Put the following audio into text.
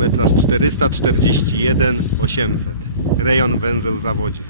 Metraż 441 800. Rejon węzeł zawodzie.